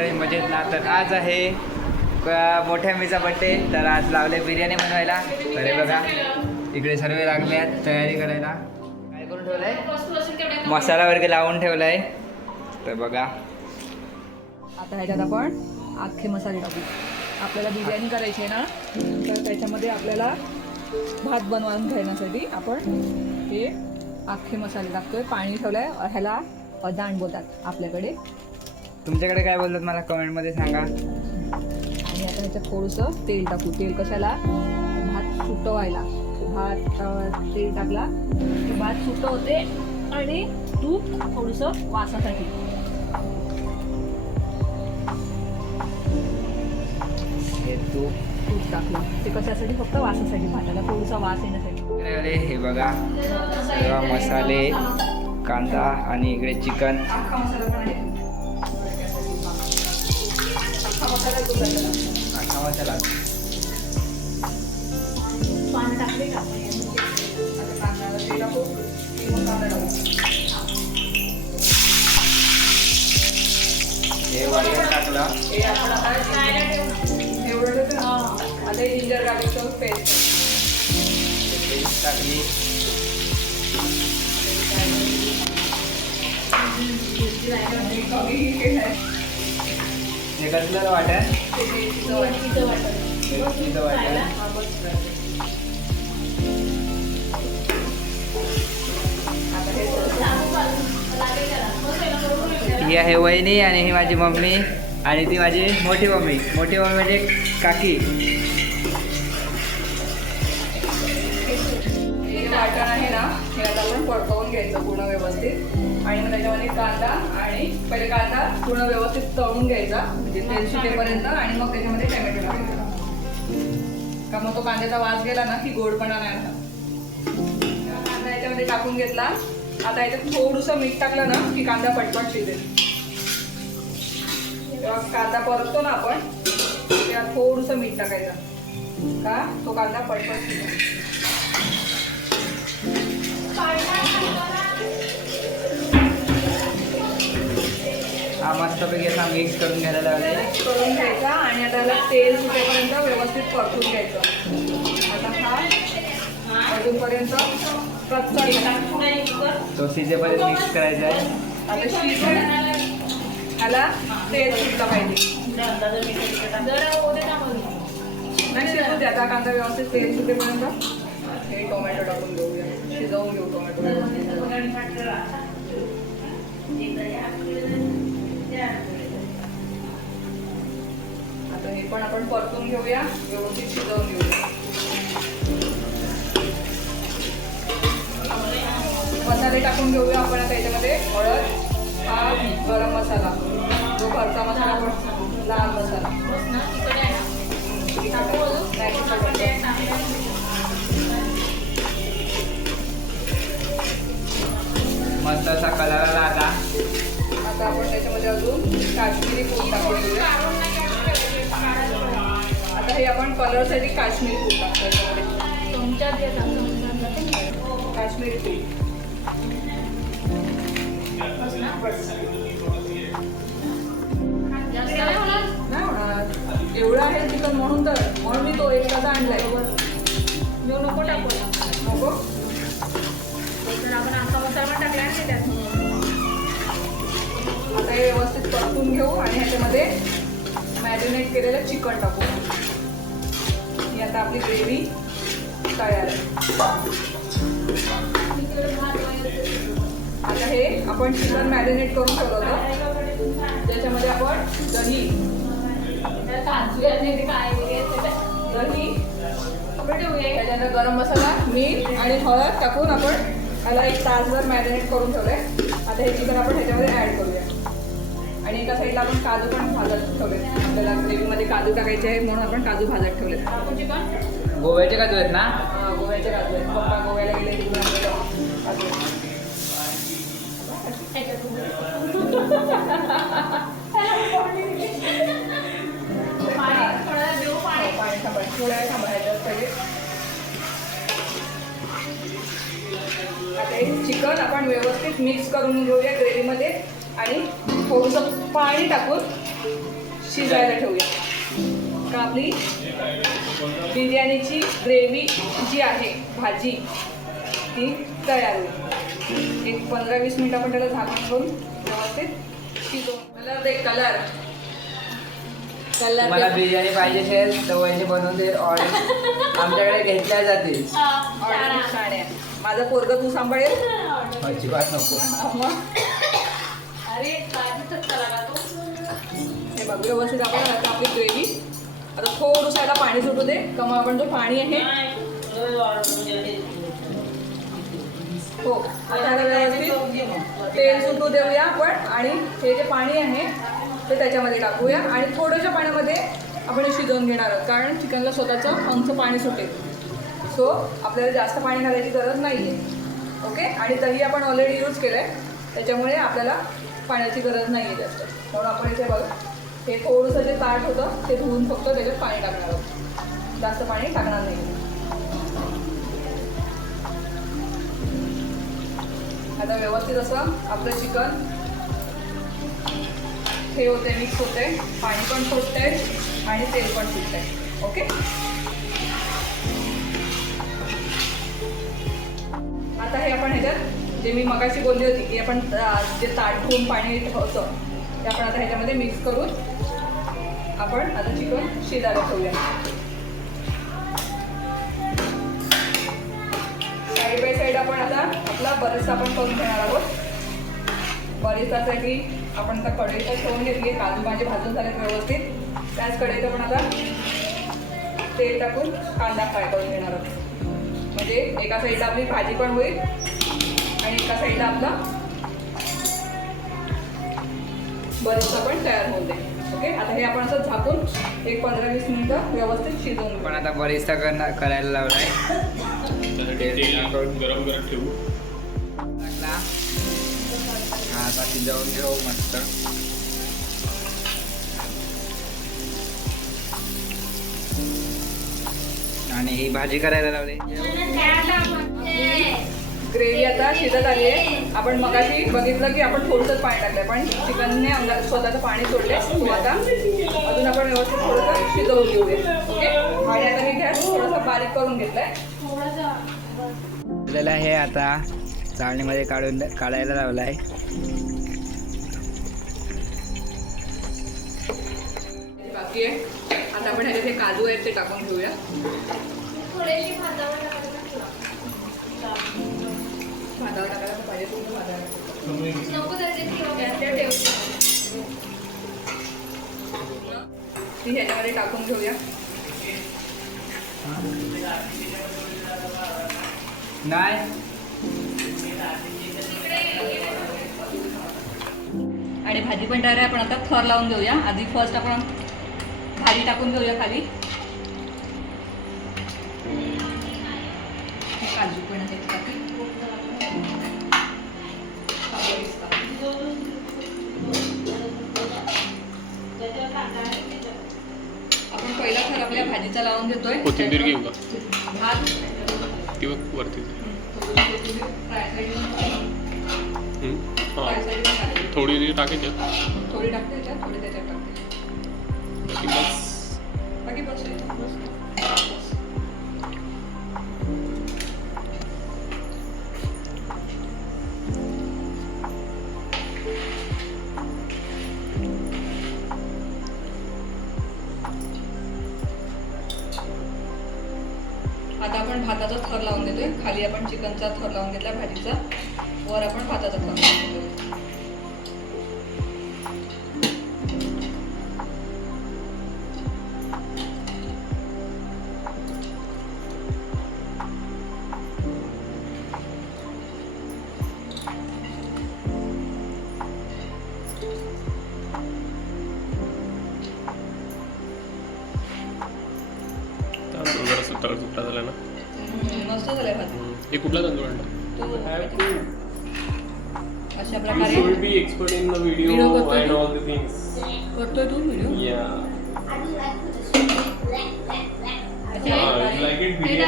मंडळी मजेत ना. तर आज आहे मोठ्या मीचा बड्डे. तर आज लावले बिर्याणी बनवायला. अरे बघा इकडे सर्व लागले आहेत तयारी करायला. काय करून ठेवलंय, मसाला वगैरे लावून ठेवलाय. तर बघा आता ह्याच्यात आपण अख्खे मसाले टाकू. आपल्याला बिर्याणी करायची आहे ना, तर त्याच्यामध्ये आपल्याला भात बनवून घेण्यासाठी आपण हे अख्खे मसाले टाकतोय. पाणी ठेवलंय, ह्याला दाण बोलतात आपल्याकडे. तुमच्याकडे काय बोलतात मला कमेंटमध्ये सांगा. आणि आता ह्याच्यात थोडंसं तेल टाकू. तेल कशाला? भात सुटवायला. तेल टाकला की भात सुट होते. आणि तूप थोडंसं वासासाठी. हे तूप टाकलं ते कशासाठी? फक्त वासासाठी, भाताला थोडासा वास येण्यासाठी. हे बघा सर्व मसाले, कांदा आणि इकडे चिकन. अख्खा मसाला पण आहे. अख्खा मसाला पाणी टाकले का? आता कांदा टाकू. हे वाटण टाकलं. हे आपण आता एवढं आता जिंजर गार्लिकचं पेस्ट टाकली. हे कसलं वाटण? मिरचीचं वाटण. ही आहे वहिनी आणि ही माझी मम्मी आणि ती माझी मोठी मम्मी. मोठी मम्मी म्हणजे काकी. हे वाटण आहे ना, हे आता आपण परतवून घ्यायचं पूर्ण व्यवस्थित. आणि मग त्याच्यामध्ये कांदा आणि पहिले कांदा पूर्ण व्यवस्थित तळून घ्यायचा, म्हणजे तेल सुटेपर्यंत. आणि मग त्याच्यामध्ये टोमॅटो टाकायचा. का मग तो कांद्याचा वास गेला ना की गोडपणा नाही राहत. कांदा याच्यामध्ये टाकून घेतला. आता याच्यात थोडंसं मीठ टाकलं ना की कांदा पटपट शिजेल. तेव्हा कांदा परततो ना आपण, तेव्हा थोडंसं मीठ टाकायचं का तो कांदा पटपट शिजेल. हा मस्तपैकी असा मिक्स करून घ्यायला लावले. करून घ्यायचा. आणि आता त्याला तेल सुटेपर्यंत व्यवस्थित परतून घ्यायचं. आता हा अजूनपर्यंत तो शिजेपर्यंत मिक्स करायचा आहे. आता शिजून ह्याला तेल सुटलं पाहिजे. नाही शिजू द्या. आता कांदा व्यवस्थित तेल सुटेपर्यंत हे टोमॅटो टाकून घेऊया. शिजवून घेऊ टोमॅटो. आता हे पण आपण परतून घेऊया, व्यवस्थित शिजवून घेऊया. मसाले टाकून घेऊया आपण आता याच्यामध्ये. हळद, हा गरम मसाला, जो घरचा मसाला पण, लाल मसाला. मस्त असा कलर आला. आता आपण त्याच्यामध्ये अजून काश्मीरी पूड टाकून घेऊया. आता हे आपण कलरसाठी काश्मीरी पूड टाकतो याच्यामध्ये. काश्मीरी पूड नाही होणार. एवढं आहे चिकन म्हणून मी तो एक तास आणलाय. नको टाकू. नको आपण अख्खा मसाला पण टाकला नाही त्यात. आता हे व्यवस्थित परतून घेऊ आणि ह्याच्यामध्ये मॅरिनेट केलेलं चिकन टाकू. ही आता आपली ग्रेव्ही तयार आहे. आता हे आपण चिकन मॅरिनेट करून ठेवलं होतं, त्याच्यामध्ये आपण दही त्याच्यानंतर गरम मसाला, मीठ आणि हळद टाकून आपण ह्याला एक तासभर मॅरिनेट करून ठेवलंय. आता हे चिकन आपण ह्याच्यामध्ये ॲड करूया. आणि एका साईडला आपण काजू पण भाजत ठेवले. आपल्याला ग्रेव्हीमध्ये काजू टाकायचे आहे म्हणून आपण काजू भाजत ठेवले. चिकन गोव्याचे काजू आहेत ना? गोव्याचे काजू आहेत. पप्पा गोव्याला गेले काजू. चिकन आपण व्यवस्थित मिक्स करून घेऊया ग्रेव्हीमध्ये आणि थोडंसं पाणी टाकून शिजायला ठेवूया. का आपली बिर्याणीची ग्रेव्ही जी आहे भाजी ती तयार होईल. एक 15-20 मिनिट आपण त्याला झाकण ठेवून व्यवस्थित शिजवून. कलर दे, कलर मला बिर्याणी पाहिजे असेल तर वहिनी बनवून देईल. ऑर्डर आमच्याकडे घेतल्या जातील. छान. माझं पोरगं तू सांभाळेल. अजिबात नको. हे बघ व्यवस्थित आपण आता आपली ग्रेव्ही आता थोडंसं याला पाणी सुटू दे. कमा आपण जो पाणी आहे हो आता याला व्यवस्थित तेल सुटू देऊया आपण. आणि हे जे पाणी आहे ते त्याच्यामध्ये टाकूया आणि थोड्याशा पाण्यामध्ये आपण हे शिजवून घेणार आहोत. कारण चिकनला स्वतःचं अंगचं पाणी सुटेल. सो आपल्याला जास्त पाणी घालायची गरज नाही आहे. ओके. आणि दही आपण ऑलरेडी यूज केलं आहे त्याच्यामुळे आपल्याला पाण्याची गरज नाही आहे जास्त. म्हणून आपण इथे बघा हे थोडंसं जे ताट होतं ते धुवून फक्त त्याच्यात पाणी टाकणार आहोत. जास्त पाणी टाकणार नाही. आता व्यवस्थित असं आपलं चिकन हे होते मिक्स होते. पाणी पण सुटतंय आणि तेल पण सुटतंय. ओके. आता हे आपण ह्याच्यात जे मी मगाशी बोलली होती की आपण जे ताट ठेवून पाणी होतं ते आपण आता ह्याच्यामध्ये मिक्स करून आपण आता चिकन शिजायला ठेवूया. साईड बाय साईड आपण आता आपला बरेचसा आपण करून घेणार आहोत. बरेचसाठी आपण आता कढईत ठेवून घेतली. काजू भाजी भाजून झाले व्यवस्थित. त्याच कढईत आपण आता तेल टाकून कांदा फ्राय करून घेणार आहोत. म्हणजे एका साईडला आपली भाजी पण होईल आणि एका साईडला आपला बरेचसा पण तयार होऊन जाईल. ओके. आता हे आपण असं झाकून एक 15-20 मिनिटं व्यवस्थित शिजवून पण आता बरेचसा करायला लावलाय. गरम गरम ठेवू. टाकला. हा आता शिजवून घेऊ मस्त. आणि ही भाजी करायला लावली. ग्रेव्ही आता शिजत आली आहे. आपण मगाशी बघितलं की आपण थोडंसं पाणी टाकलंय पण चिकनने अंगात स्वतःचं पाणी सोडले. तो आता अजून आपण व्यवस्थित थोडंसं शिजवून घेऊया. ओके. आणि आता मी गॅस थोडंसं बारीक करून घेतलाय. आपल्याला हे आता चाळणीमध्ये काढायला लावलं आहे. बाकी आहे आता आपण ह्याच्यात हे काजू आहेत ते टाकून घेऊया. भातावर टाकायला तर पाहिजे. तुम्ही ती ह्याच्यामध्ये टाकून घेऊया. नाही आणि भाजी पण तयार आहे. आपण आता थर लावून घेऊया. आधी फर्स्ट आपण भाजी टाकून घेऊया खाली. काजू पण आहे टाकी. आपण पहिला थर आपल्या भाजीचा लावून घेतोय. कोथिंबीर घेऊ का? भात ती वरती. थोडी टाकायची. थोडी टाकते त्याच्यात थोडी त्याच्यात टाकते. बाकी बस आता आपण भाताचा थर लावून देतोय. खाली आपण चिकनचा थर लावून घेतला भाजीचा. वर आपण भाताचा थर लावून देतोय. सुट्टा झाला ना. मस्त झालाय भात. हे कुठला तांदूळ आणला? अशा You प्रकारे should be expert in the video Video करतोय and Tu? all the things. करतोय तू व्हिडिओ. Yeah. अशा It's like it video,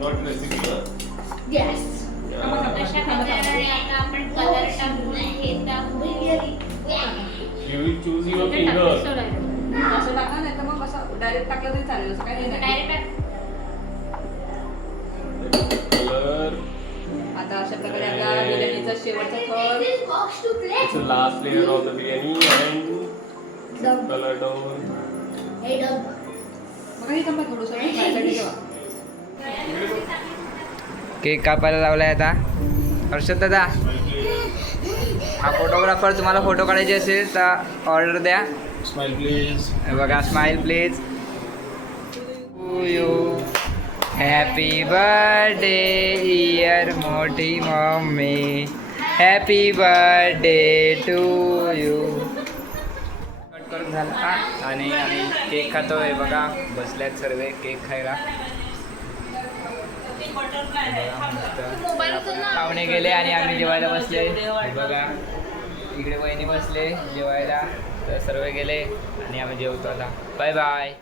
not recipe. Yes. Yeah. अशा प्रकारे आता आपण कलर टाकून हे टाकून You will choose your finger. असं टाका नाही तर मग असं डायरेक्ट टाकलं तरी चालेल असं काही नाही. Color. आता अशा प्रकारे आपला बिर्याणीचा शेवटचा थर It's the last layer of the biryani and color down. बघा हे चमचा थोडंसं माझ्यासाठी ठेवा. केक कापायला लावलाय आता. हर्षद दादा, हा फोटोग्राफर, तुम्हाला फोटो काढायचे असेल तर ऑर्डर द्या. Smile please. बघा, smile please. You happy birthday इयर मोठी mummy, happy birthday to you. Cut करून झाला आणि आम्ही केक खातोय. बघा, बसल्यात सर्व केक खायला. बघा, मस्त. पाहुणे गेले आणि आम्ही जेवायला बसले. बघा, इकडे वहिनी बसले जेवायला, तर सर्व गेले आणि आम्ही जेवतो आता. Bye bye.